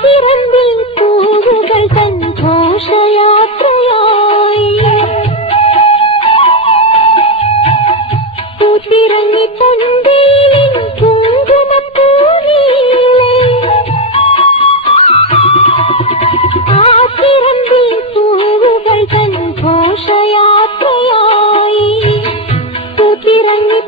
തിരമ്പിൽ പൂവുകൾ തൻ ഘോഷയാത്രയായി പൂത്തിറങ്ങി പൊന്തേലിൻ കുങ്കുമപ്പൂനീളെ ആ തിരമ്പിൽ പൂവുകൾ തൻ ഘോഷയാത്രയായി പൂത്തിറങ്ങി